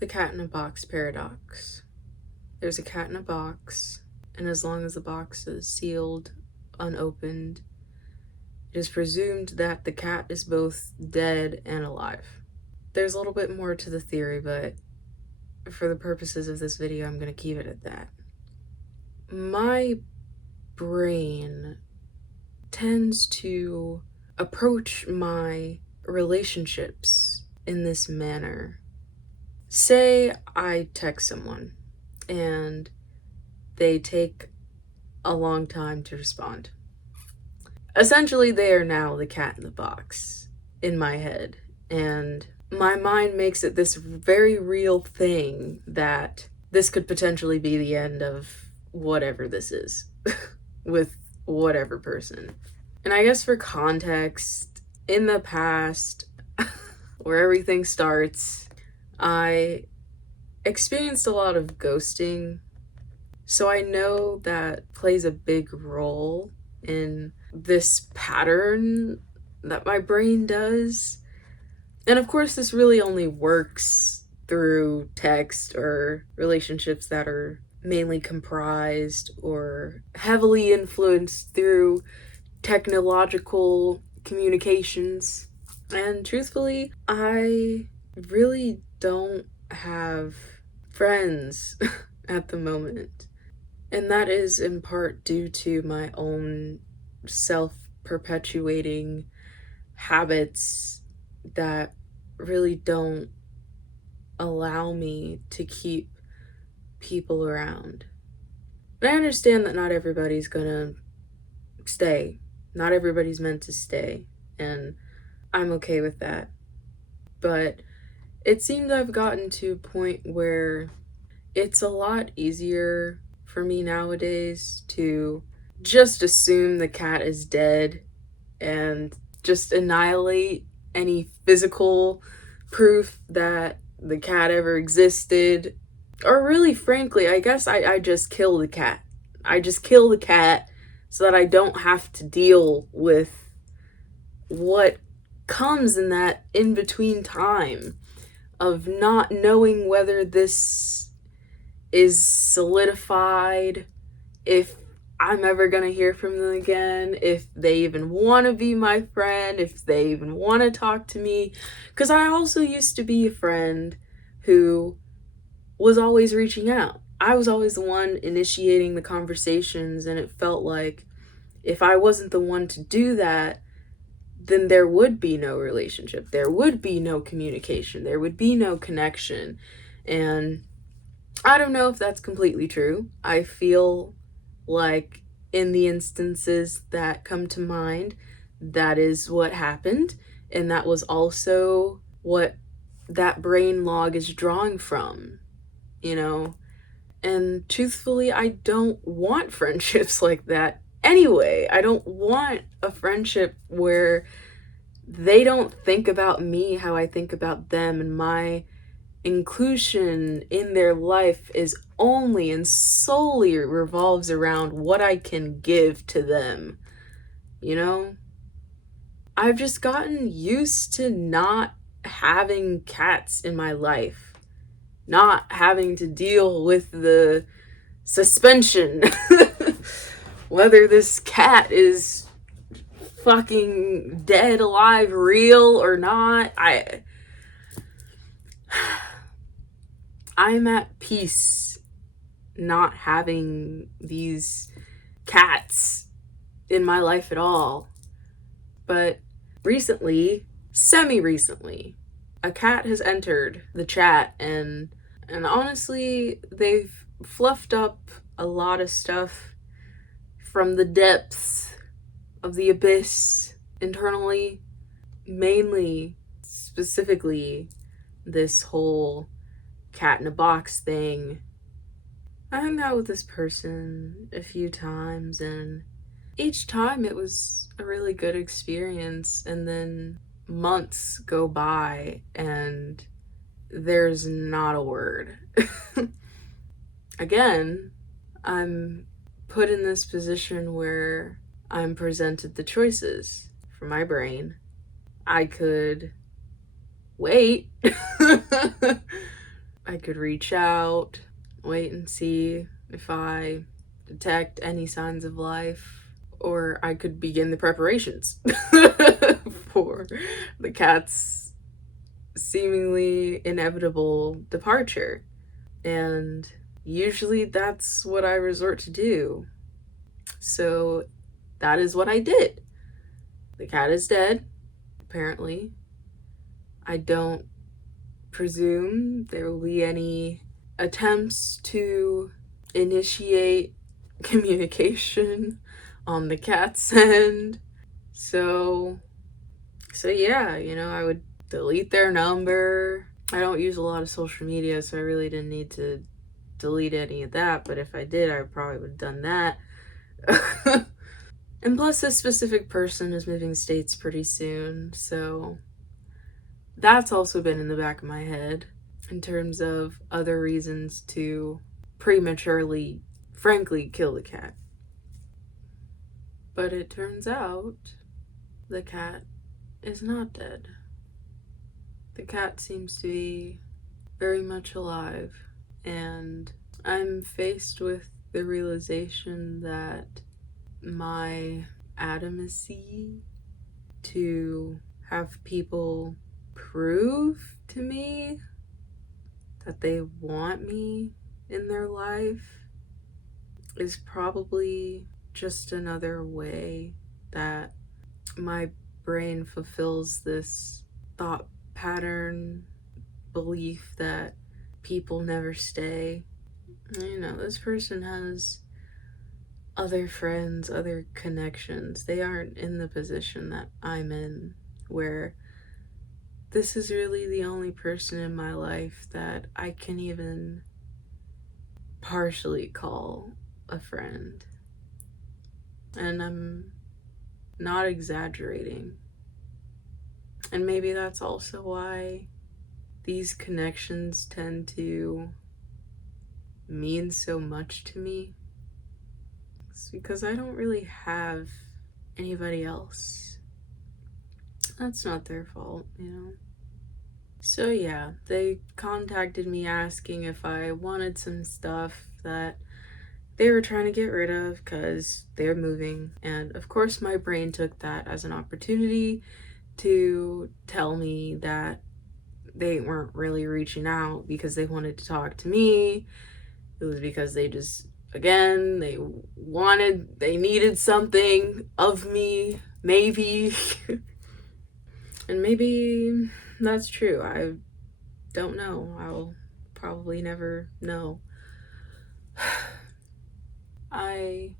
The cat in a box paradox. There's a cat in a box, and as long as the box is sealed, unopened, it is presumed that the cat is both dead and alive. There's a little bit more to the theory, but for the purposes of this video, I'm going to keep it at that. My brain tends to approach my relationships in this manner. Say I text someone and they take a long time to respond. Essentially, they are now the cat in the box in my head, and my mind makes it this very real thing that this could potentially be the end of whatever this is with whatever person. And I guess for context, in the past, where everything starts, I experienced a lot of ghosting, so I know that plays a big role in this pattern that my brain does. And of course, this really only works through text or relationships that are mainly comprised or heavily influenced through technological communications. And truthfully, I really don't have friends at the moment. And that is in part due to my own self-perpetuating habits that really don't allow me to keep people around. But I understand that not everybody's gonna stay. Not everybody's meant to stay, and I'm okay with that. But it seems I've gotten to a point where it's a lot easier for me nowadays to just assume the cat is dead and just annihilate any physical proof that the cat ever existed. Or really, frankly, I guess I just kill the cat. I just kill the cat so that I don't have to deal with what comes in that in-between time of not knowing whether this is solidified, if I'm ever gonna hear from them again, if they even want to be my friend, if they even want to talk to me. Because I also used to be a friend who was always reaching out. I was always the one initiating the conversations, and it felt like if I wasn't the one to do that, then there would be no relationship, there would be no communication, there would be no connection. And I don't know if that's completely true. I feel like in the instances that come to mind, that is what happened, and that was also what that brain log is drawing from, you know? And truthfully, I don't want friendships like that anyway. I don't want a friendship where they don't think about me how I think about them, and my inclusion in their life is only and solely revolves around what I can give to them, you know? I've just gotten used to not having cats in my life, not having to deal with the suspension whether this cat is fucking dead, alive, real or not. I'm at peace not having these cats in my life at all. But recently, semi-recently, a cat has entered the chat, and honestly, they've fluffed up a lot of stuff from the depths of the abyss internally, mainly, specifically, this whole cat in a box thing. I hung out with this person a few times, and each time it was a really good experience, and then months go by and there's not a word. Again, I'm put in this position where I'm presented the choices from my brain. I could wait I could reach out, wait and see if I detect any signs of life, or I could begin the preparations for the cat's seemingly inevitable departure. And usually that's what I resort to do. So that is what I did. The cat is dead, apparently. I don't presume there will be any attempts to initiate communication on the cat's end. So yeah, I would delete their number. I don't use a lot of social media, so I really didn't need to delete any of that, but if I did, I probably would have done that. And plus, this specific person is moving states pretty soon, so that's also been in the back of my head in terms of other reasons to prematurely, frankly, kill the cat. But it turns out the cat is not dead. The cat seems to be very much alive, and I'm faced with the realization that my adamancy to have people prove to me that they want me in their life is probably just another way that my brain fulfills this thought pattern belief that people never stay. This person has other friends, other connections. They aren't in the position that I'm in, where this is really the only person in my life that I can even partially call a friend. And I'm not exaggerating. And maybe that's also why these connections tend to mean so much to me. It's because I don't really have anybody else. That's not their fault, So yeah, they contacted me asking if I wanted some stuff that they were trying to get rid of because they're moving. And of course my brain took that as an opportunity to tell me that they weren't really reaching out because they wanted to talk to me. It was because they just, again, they needed something of me, maybe. And maybe that's true. I don't know. I'll probably never know. I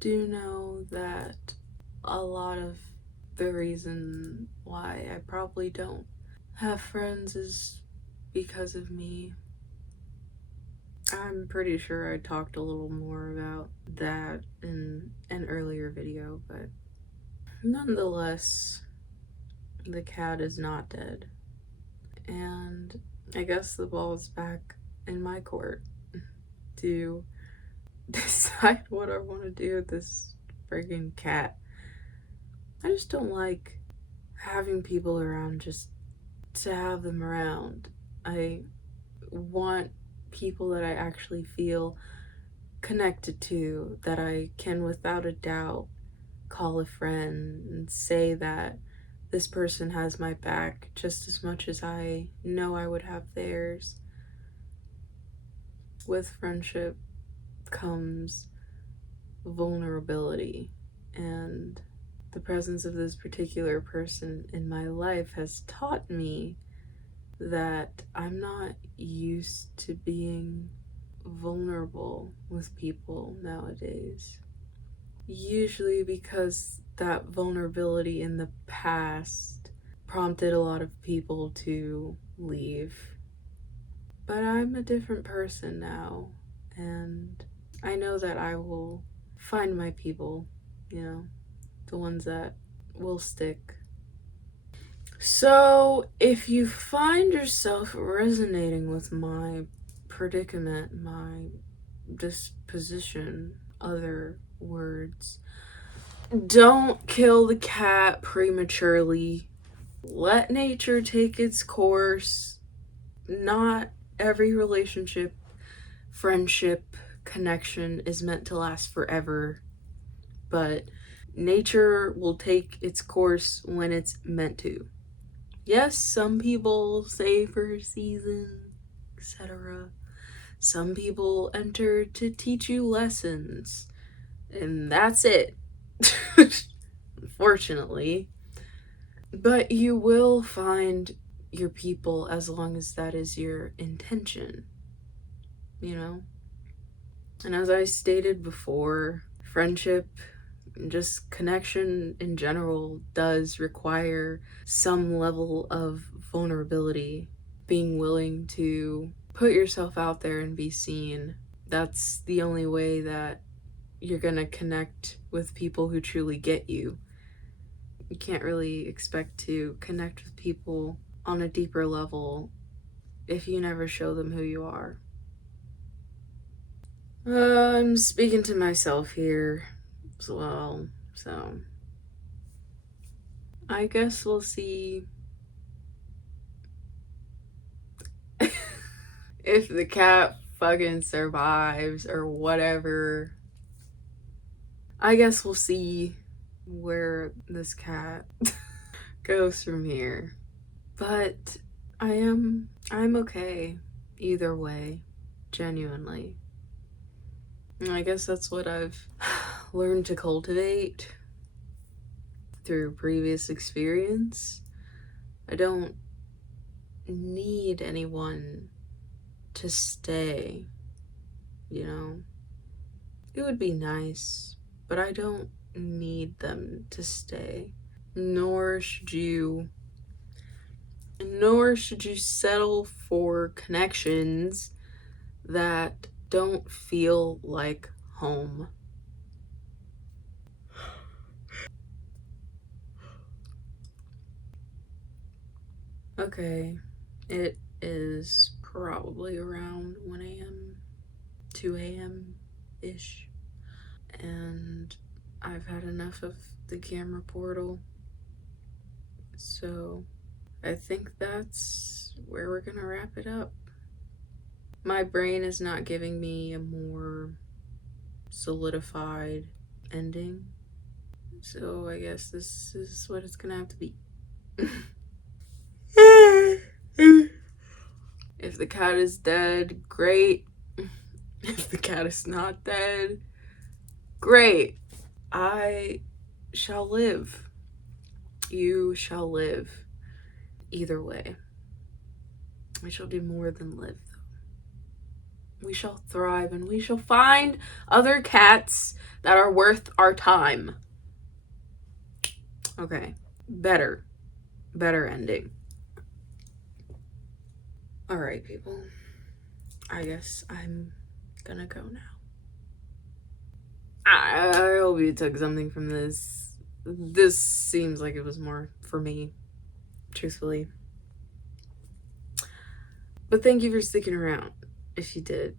do know that a lot of the reason why I probably don't have friends is because of me. I'm pretty sure I talked a little more about that in an earlier video, but nonetheless, the cat is not dead. And I guess the ball is back in my court to decide what I want to do with this friggin' cat. I just don't like having people around just to have them around. I want people that I actually feel connected to, that I can without a doubt call a friend and say that this person has my back just as much as I know I would have theirs. With friendship comes vulnerability, and the presence of this particular person in my life has taught me that I'm not used to being vulnerable with people nowadays. Usually because that vulnerability in the past prompted a lot of people to leave. But I'm a different person now, and I know that I will find my people, the ones that will stick. So, if you find yourself resonating with my predicament, my disposition, other words, don't kill the cat prematurely. Let nature take its course. Not every relationship, friendship, connection is meant to last forever, but nature will take its course when it's meant to. Yes, some people stay for a season, etc. Some people enter to teach you lessons, and that's it. Unfortunately. But you will find your people as long as that is your intention, you know? And as I stated before, friendship, just connection in general, does require some level of vulnerability, being willing to put yourself out there and be seen. That's the only way that you're gonna connect with people who truly get you. You can't really expect to connect with people on a deeper level if you never show them who you are. I'm speaking to myself here as well, so I guess we'll see if the cat fucking survives or whatever. I guess we'll see where this cat goes from here. But I'm okay either way, genuinely. And I guess that's what I've learned to cultivate through previous experience. I don't need anyone to stay, you know? It would be nice, but I don't need them to stay. Nor should you settle for connections that don't feel like home. Okay, it is probably around 1 a.m., 2 a.m. ish, and I've had enough of the camera portal, so I think that's where we're gonna wrap it up. My brain is not giving me a more solidified ending, so I guess this is what it's gonna have to be. If the cat is dead, great. If the cat is not dead, great. I shall live. You shall live. Either way. We shall do more than live, though. We shall thrive and we shall find other cats that are worth our time. Okay. Better ending. Alright, people. I guess I'm gonna go now. I hope you took something from this. This seems like it was more for me, truthfully. But thank you for sticking around. If you did,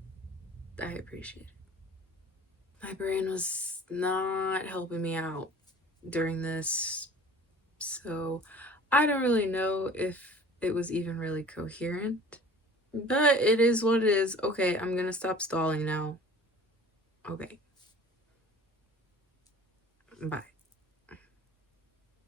I appreciate it. My brain was not helping me out during this, so I don't really know if it was even really coherent. But it is what it is. Okay, I'm gonna stop stalling now. Okay. Bye.